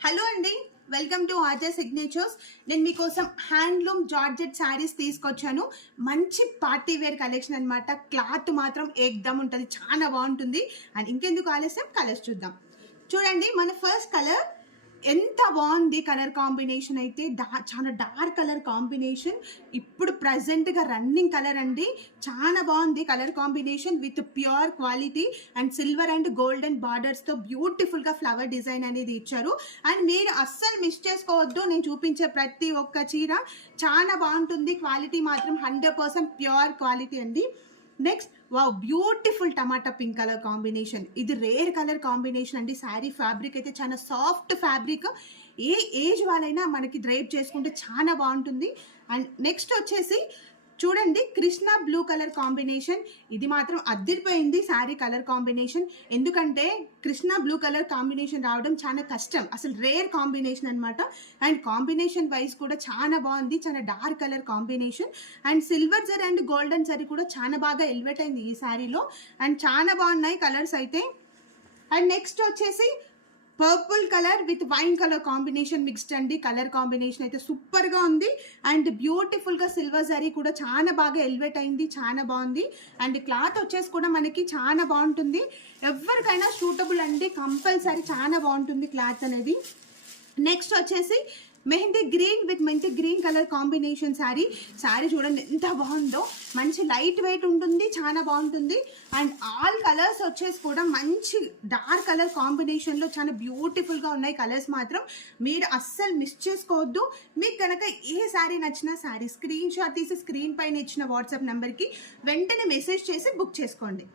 Hello అండి, welcome to RJ signatures. నేను మీకోసం హ్యాండ్లూమ్ జార్జెట్ శారీస్ తీసుకొచ్చాను. మంచి పార్టీ వేర్ కలెక్షన్ అనమాట. క్లాత్ మాత్రం ఏకదమ్ ఉంటుంది, చాలా బాగుంటుంది. అండ్ ఇంకెందుకు ఆలస్యం, కలర్స్ చూద్దాం. చూడండి, మన ఫస్ట్ కలర్ ఎంత బాగుంది. కలర్ కాంబినేషన్ అయితే చాలా డార్క్ కలర్ కాంబినేషన్. ఇప్పుడు ప్రజెంట్గా రన్నింగ్ కలర్ అండి. చాలా బాగుంది colour combination with pure quality and silver and golden బార్డర్స్తో బ్యూటిఫుల్గా ఫ్లవర్ డిజైన్ అనేది ఇచ్చారు. అండ్ మీరు అస్సలు మిస్ చేసుకోవద్దు, నేను చూపించే ప్రతి ఒక్క చీర చాలా బాగుంటుంది. క్వాలిటీ మాత్రం 100% ప్యూర్ క్వాలిటీ అండి. నెక్స్ట్, వావ్, బ్యూటిఫుల్ టమాటా పింక్ కలర్ కాంబినేషన్. ఇది రేర్ కలర్ కాంబినేషన్ అండి. శారీ ఫ్యాబ్రిక్ అయితే చాలా సాఫ్ట్ ఫ్యాబ్రిక్. ఏ ఏజ్ వాళ్ళైనా మనకి డ్రైప్ చేసుకుంటే చాలా బాగుంటుంది. అండ్ నెక్స్ట్ వచ్చేసి చూడండి, కృష్ణ బ్లూ కలర్ కాంబినేషన్. ఇది మాత్రం అద్దిరిపోయింది శారీ కలర్ కాంబినేషన్. ఎందుకంటే కృష్ణ బ్లూ కలర్ కాంబినేషన్ రావడం చాలా కష్టం, అసలు రేర్ కాంబినేషన్ అనమాట. అండ్ కాంబినేషన్ వైజ్ కూడా చాలా బాగుంది, చాలా dark colour combination. And silver zari and golden zari కూడా చాలా బాగా ఎలివేట్ అయింది ఈ శారీలో. అండ్ చాలా బాగున్నాయి కలర్స్ అయితే. అండ్ నెక్స్ట్ వచ్చేసి purple colour with wine colour combination mixed అండి. కలర్ కాంబినేషన్ అయితే సూపర్గా ఉంది. అండ్ బ్యూటిఫుల్గా సిల్వర్ జరీ కూడా చాలా బాగా ఎలివేట్ అయింది, చాలా బాగుంది. అండ్ క్లాత్ వచ్చేసి కూడా మనకి చాలా బాగుంటుంది. ఎవరికైనా సూటబుల్ అండి, కంపల్సరీ చాలా బాగుంటుంది క్లాత్ అనేది. నెక్స్ట్ వచ్చేసి మెహందీ గ్రీన్ విత్ మెంతి గ్రీన్ కలర్ కాంబినేషన్ శారీ చూడండి ఎంత బాగుందో. మంచి లైట్ వెయిట్ ఉంటుంది, చాలా బాగుంటుంది. అండ్ ఆల్ కలర్స్ వచ్చేసి కూడా మంచి డార్క్ కలర్ కాంబినేషన్లో చాలా బ్యూటిఫుల్గా ఉన్నాయి కలర్స్ మాత్రం. మీరు అస్సలు మిస్ చేసుకోవద్దు. మీకు కనుక ఏ శారీ నచ్చినా శారీ స్క్రీన్ షాట్ తీసి స్క్రీన్ పైన ఇచ్చిన వాట్సాప్ నెంబర్కి వెంటనే మెసేజ్ చేసి బుక్ చేసుకోండి.